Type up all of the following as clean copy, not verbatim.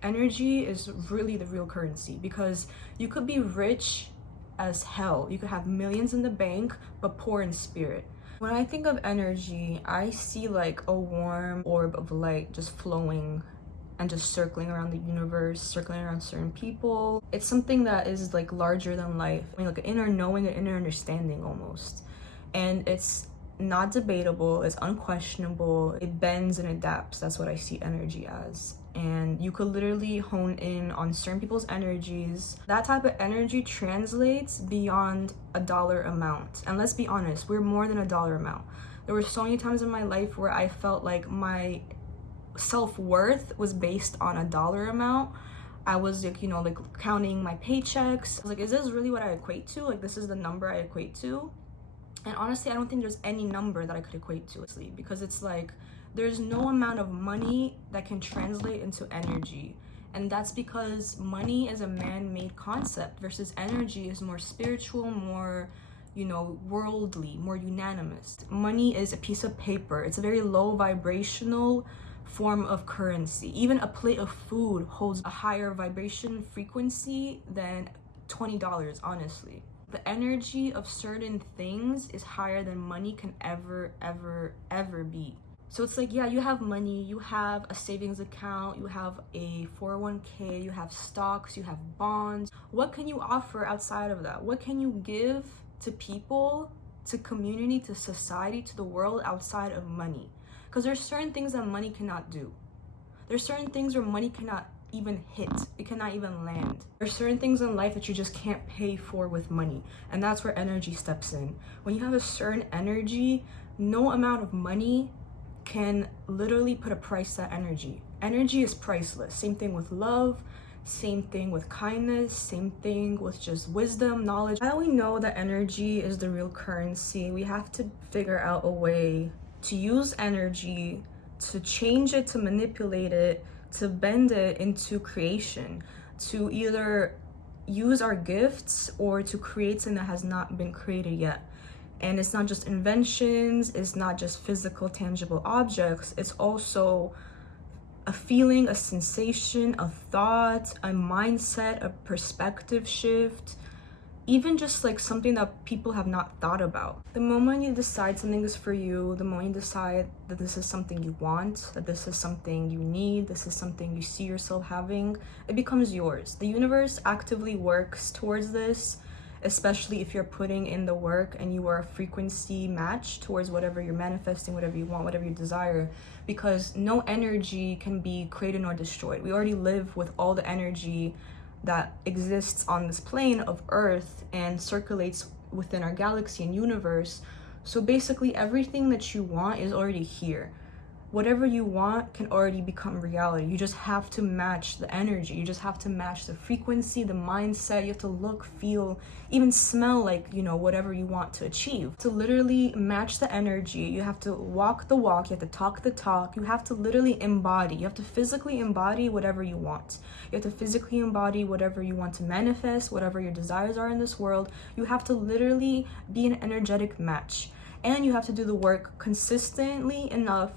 Energy is really the real currency, because you could be rich as hell. You could have millions in the bank, but poor in spirit. When I think of energy, I see like a warm orb of light just flowing and just circling around the universe, circling around certain people. It's something that is like larger than life. I mean, like an inner knowing, an inner understanding almost. And it's not debatable, it's unquestionable, it bends and adapts. That's what I see energy as. And you could literally hone in on certain people's energies. That type of energy translates beyond a dollar amount. And let's be honest, we're more than a dollar amount. There were so many times in my life where I felt like my self-worth was based on a dollar amount. I was like, like counting my paychecks. I was like, is this really what I equate to? Like, this is the number I equate to? And honestly, I don't think there's any number that I could equate to, because it's like there's no amount of money that can translate into energy. And that's because money is a man-made concept versus energy is more spiritual, more, worldly, more unanimous. Money is a piece of paper. It's a very low vibrational form of currency. Even a plate of food holds a higher vibration frequency than $20, honestly. The energy of certain things is higher than money can ever be. So it's like, yeah, you have money, you have a savings account, you have a 401k, you have stocks, you have bonds. What can you offer outside of that? What can you give to people, to community, to society, to the world outside of money? Because there's certain things that money cannot do. There's certain things where money cannot even hit, it cannot even land. There's certain things in life that you just can't pay for with money, and that's where energy steps in. When you have a certain energy, no amount of money can literally put a price to that energy. Energy is priceless. Same thing with love, same thing with kindness, same thing with just wisdom, knowledge. Now that we know that energy is the real currency, we have to figure out a way to use energy, to change it, to manipulate it, to bend it into creation, to either use our gifts or to create something that has not been created yet. And it's not just inventions, it's not just physical, tangible objects, it's also a feeling, a sensation, a thought, a mindset, a perspective shift, even just like something that people have not thought about. The moment you decide something is for you, the moment you decide that this is something you want, that this is something you need, this is something you see yourself having, it becomes yours. The universe actively works towards this, especially if you're putting in the work and you are a frequency match towards whatever you're manifesting, whatever you want, whatever you desire, because no energy can be created nor destroyed. We already live with all the energy that exists on this plane of Earth and circulates within our galaxy and universe. So basically everything that you want is already here. Whatever you want can already become reality. You just have to match the energy. You just have to match the frequency, the mindset. You have to look, feel, even smell like, whatever you want to achieve. To literally match the energy, you have to walk the walk, you have to talk the talk. You have to literally embody. You have to physically embody whatever you want. You have to physically embody whatever you want to manifest, whatever your desires are in this world. You have to literally be an energetic match. And you have to do the work consistently enough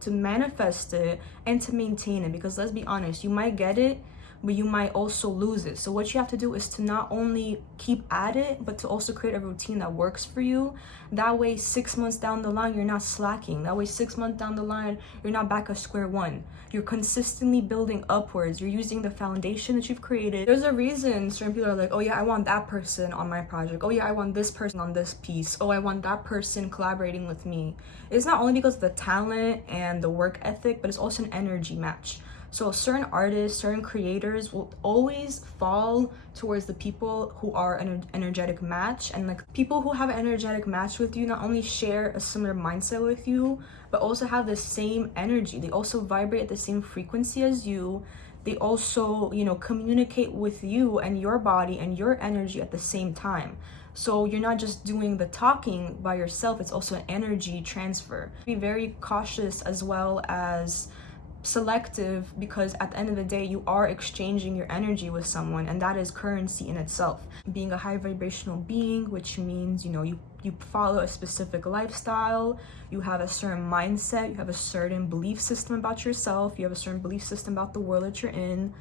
to manifest it and to maintain it. Because let's be honest, you might get it, but you might also lose it. So what you have to do is to not only keep at it, but to also create a routine that works for you. That way, 6 months down the line, you're not slacking. That way, 6 months down the line, you're not back at square one. You're consistently building upwards. You're using the foundation that you've created. There's a reason certain people are like, oh yeah, I want that person on my project. Oh yeah, I want this person on this piece. Oh, I want that person collaborating with me. It's not only because of the talent and the work ethic, but it's also an energy match. So certain artists, certain creators will always fall towards the people who are an energetic match. And like people who have an energetic match with you not only share a similar mindset with you, but also have the same energy. They also vibrate at the same frequency as you. They also, communicate with you and your body and your energy at the same time. So you're not just doing the talking by yourself, it's also an energy transfer. Be very cautious as well as selective, because at the end of the day you are exchanging your energy with someone, and that is currency in itself. Being a high vibrational being, which means you You follow a specific lifestyle, you have a certain mindset, you have a certain belief system about yourself, you have a certain belief system about the world that you're in,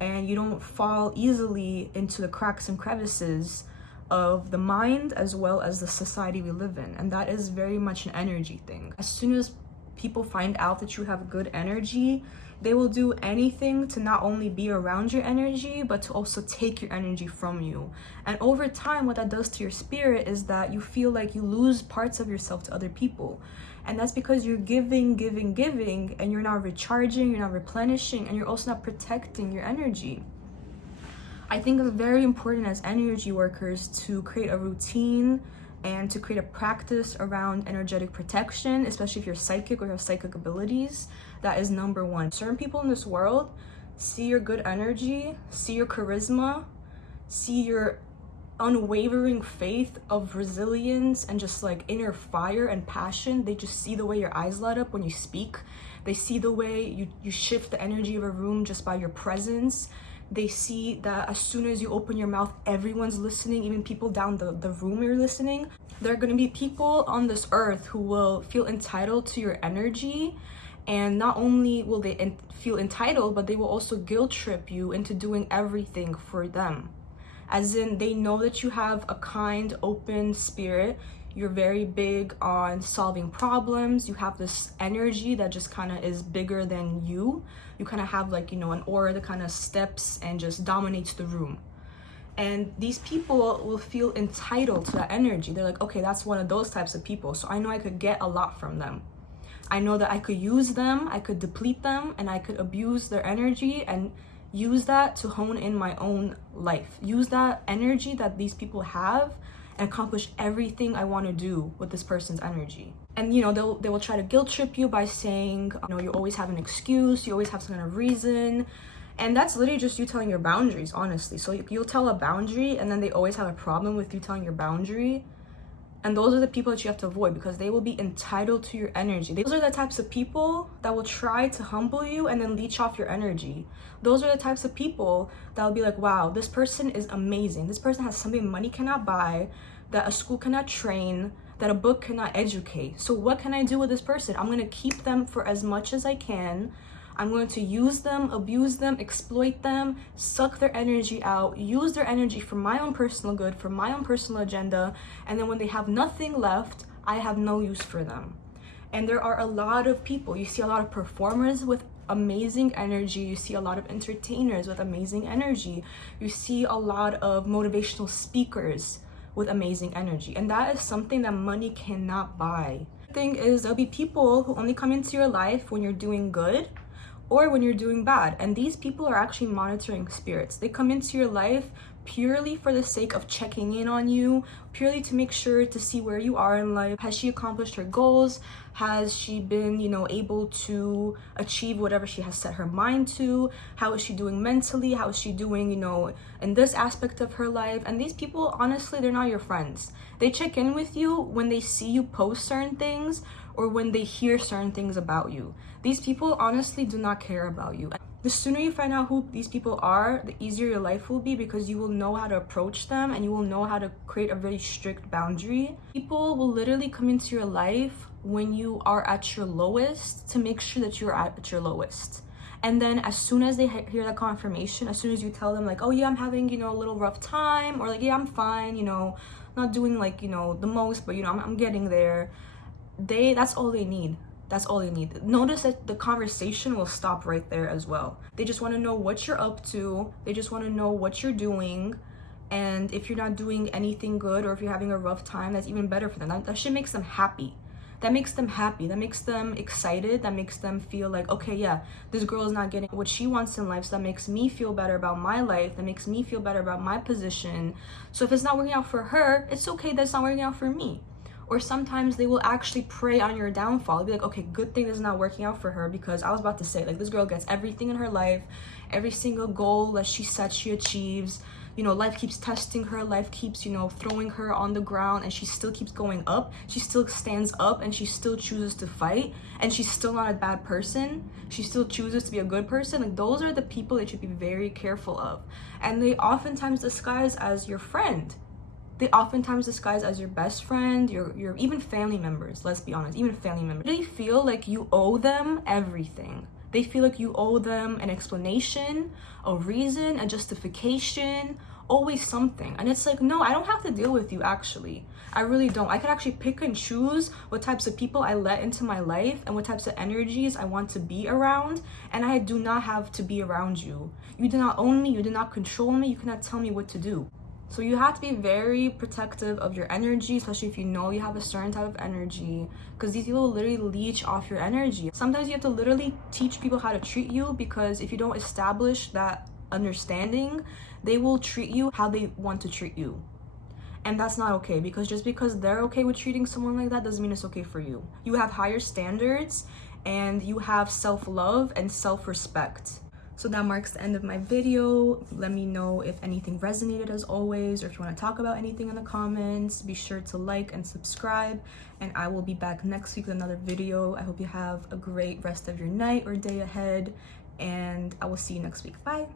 and you don't fall easily into the cracks and crevices of the mind as well as the society we live in. And that is very much an energy thing. As soon as people find out that you have good energy, they will do anything to not only be around your energy, but to also take your energy from you. And over time, what that does to your spirit is that you feel like you lose parts of yourself to other people. And that's because you're giving, and you're not recharging, you're not replenishing, and you're also not protecting your energy. I think it's very important as energy workers to create a routine and to create a practice around energetic protection, especially if you're psychic or have psychic abilities. That is number one. Certain people in this world see your good energy, see your charisma, see your unwavering faith of resilience and just like inner fire and passion. They just see the way your eyes light up when you speak. They see the way you shift the energy of a room just by your presence. They see that as soon as you open your mouth, everyone's listening, even people down the room are listening. There are going to be people on this earth who will feel entitled to your energy. And not only will they feel entitled, but they will also guilt trip you into doing everything for them. As in, they know that you have a kind, open spirit. You're very big on solving problems. You have this energy that just kind of is bigger than you. You kind of have like, an aura that kind of steps and just dominates the room. And these people will feel entitled to that energy. They're like, okay, that's one of those types of people. So I know I could get a lot from them. I know that I could use them, I could deplete them, and I could abuse their energy and use that to hone in my own life. Use that energy that these people have and accomplish everything I want to do with this person's energy. And they will try to guilt trip you by saying, you always have an excuse, you always have some kind of reason. And that's literally just you telling your boundaries, honestly. So you'll tell a boundary and then they always have a problem with you telling your boundary. And those are the people that you have to avoid because they will be entitled to your energy. Those are the types of people that will try to humble you and then leech off your energy. Those are the types of people that will be like, wow, this person is amazing. This person has something money cannot buy, that a school cannot train, that a book cannot educate. So what can I do with this person? I'm going to keep them for as much as I can. I'm going to use them, abuse them, exploit them, suck their energy out, use their energy for my own personal good, for my own personal agenda, and then when they have nothing left, I have no use for them. And there are a lot of people. You see a lot of performers with amazing energy. You see a lot of entertainers with amazing energy. You see a lot of motivational speakers with amazing energy. And that is something that money cannot buy. The thing is, there'll be people who only come into your life when you're doing good or when you're doing bad. And these people are actually monitoring spirits. They come into your life purely for the sake of checking in on you, purely to make sure to see where you are in life. Has she accomplished her goals? Has she been, able to achieve whatever she has set her mind to? How is she doing mentally? How is she doing, in this aspect of her life? And these people, honestly, they're not your friends. They check in with you when they see you post certain things or when they hear certain things about you. These people honestly do not care about you. The sooner you find out who these people are, the easier your life will be because you will know how to approach them and you will know how to create a very strict boundary. People will literally come into your life when you are at your lowest to make sure that you're at your lowest. And then as soon as they hear that confirmation, as soon as you tell them like, oh yeah, I'm having, a little rough time, or like, yeah, I'm fine, not doing like, the most, but I'm getting there. That's all they need. That's all they need. Notice that the conversation will stop right there as well. They just want to know what you're up to. They just want to know what you're doing. And if you're not doing anything good or if you're having a rough time, that's even better for them. That shit makes them happy. That makes them happy. That makes them excited. That makes them feel like, okay, yeah, this girl is not getting what she wants in life. So that makes me feel better about my life. That makes me feel better about my position. So if it's not working out for her, it's okay that it's not working out for me. Or sometimes they will actually prey on your downfall. They'll be like, okay, good thing this is not working out for her because I was about to say, like, this girl gets everything in her life, every single goal that she sets, she achieves. Life keeps testing her, life keeps, throwing her on the ground, and she still keeps going up. She still stands up and she still chooses to fight, and she's still not a bad person. She still chooses to be a good person. Like, those are the people that you should be very careful of. And they oftentimes disguise as your friend. they oftentimes disguise as your best friend, your even family members. Let's be honest, even family members. They feel like you owe them everything. They feel like you owe them an explanation, a reason, a justification, always something. And it's like, no, I don't have to deal with you, actually. I really don't. I could actually pick and choose what types of people I let into my life and what types of energies I want to be around. And I do not have to be around you. You do not own me. You do not control me. You cannot tell me what to do. So you have to be very protective of your energy, especially if you know you have a certain type of energy, because these people literally leech off your energy. Sometimes you have to literally teach people how to treat you, because if you don't establish that understanding, they will treat you how they want to treat you. And that's not okay, because just because they're okay with treating someone like that doesn't mean it's okay for you. You have higher standards and you have self-love and self-respect. So that marks the end of my video. Let me know if anything resonated, as always, or if you want to talk about anything in the comments. Be sure to like and subscribe, and I will be back next week with another video. I hope you have a great rest of your night or day ahead, and I will see you next week. Bye.